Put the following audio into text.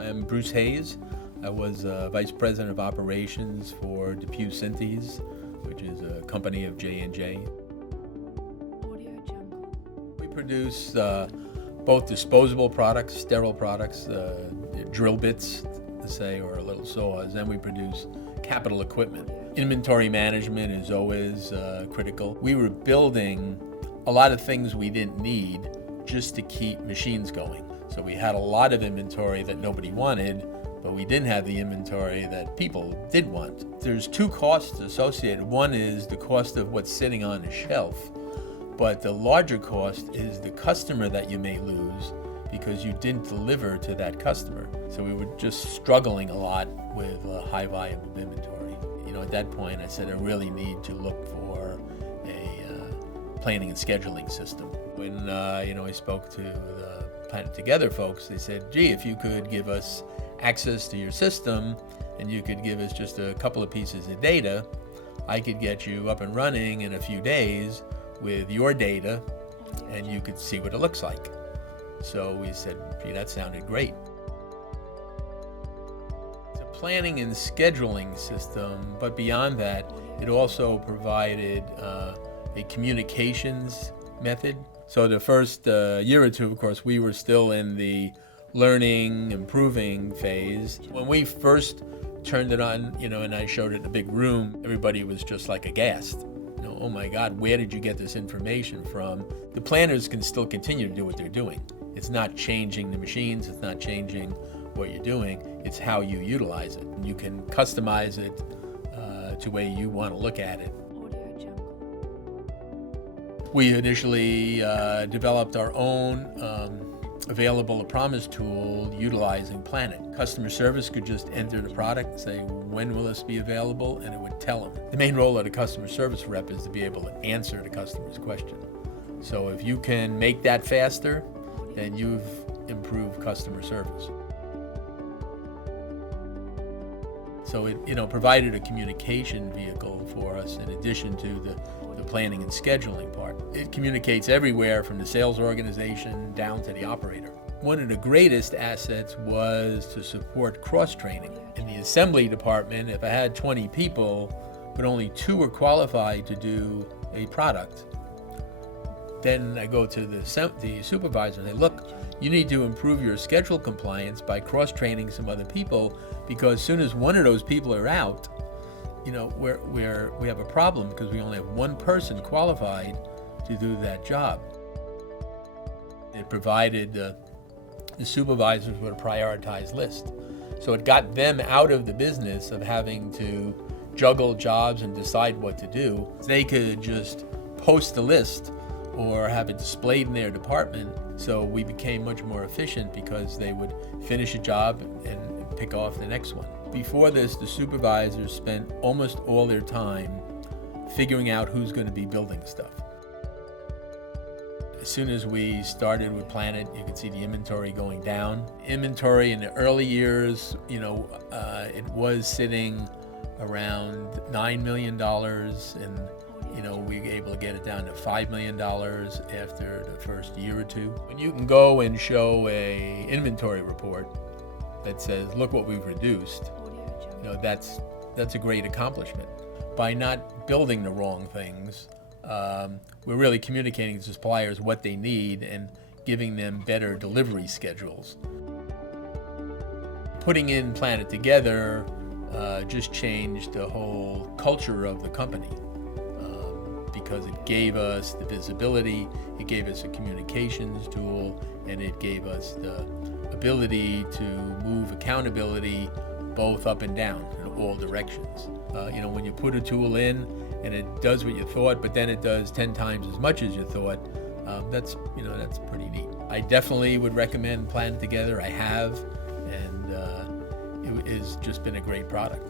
I'm Bruce Hayes. I was Vice President of Operations for DePuy Synthes, which is a company of J&J. We produce both disposable products, sterile products, drill bits, to say, or little saws, and we produce capital equipment. Inventory management is always critical. We were building a lot of things we didn't need just to keep machines going. So we had a lot of inventory that nobody wanted, but we didn't have the inventory that people did want. There's two costs associated. One is the cost of what's sitting on the shelf, but the larger cost is the customer that you may lose because you didn't deliver to that customer. So we were just struggling a lot with a high volume of inventory. At that point I said I really need to look for a planning and scheduling system. When I spoke to the PlanetTogether folks, they said, gee, if you could give us access to your system and you could give us just a couple of pieces of data, I could get you up and running in a few days with your data and you could see what it looks like. So we said, gee, that sounded great. It's a planning and scheduling system, but beyond that, it also provided a communications method. So the first year or two, of course, we were still in the learning, improving phase. When we first turned it on, and I showed it in a big room, everybody was just like aghast. Oh my God, where did you get this information from? The planners can still continue to do what they're doing. It's not changing the machines, it's not changing what you're doing, it's how you utilize it. You can customize it to the way you want to look at it. We initially developed our own available a promise tool utilizing Planet. Customer service could just enter the product and say, when will this be available? And it would tell them. The main role of the customer service rep is to be able to answer the customer's question. So if you can make that faster, then you've improved customer service. So it provided a communication vehicle for us in addition to the planning and scheduling part. It communicates everywhere from the sales organization down to the operator. One of the greatest assets was to support cross-training. In the assembly department, if I had 20 people, but only 2 were qualified to do a product, then I go to the supervisor and say, look, you need to improve your schedule compliance by cross-training some other people, because as soon as one of those people are out, we have a problem because we only have one person qualified to do that job. It provided the supervisors with a prioritized list. So it got them out of the business of having to juggle jobs and decide what to do. They could just post a list or have it displayed in their department. So we became much more efficient because they would finish a job and pick off the next one. Before this, the supervisors spent almost all their time figuring out who's going to be building stuff. As soon as we started with Planet, you could see the inventory going down. Inventory in the early years, it was sitting around $9 million, and we were able to get it down to $5 million after the first year or two. When you can go and show a inventory report that says, look what we've reduced, that's a great accomplishment. By not building the wrong things, we're really communicating to suppliers what they need and giving them better delivery schedules. Putting in PlanetTogether just changed the whole culture of the company because it gave us the visibility, it gave us a communications tool, and it gave us the ability to move accountability both up and down in all directions. When you put a tool in and it does what you thought, but then it does 10 times as much as you thought, that's pretty neat. I definitely would recommend PlanetTogether. I have, and it has just been a great product.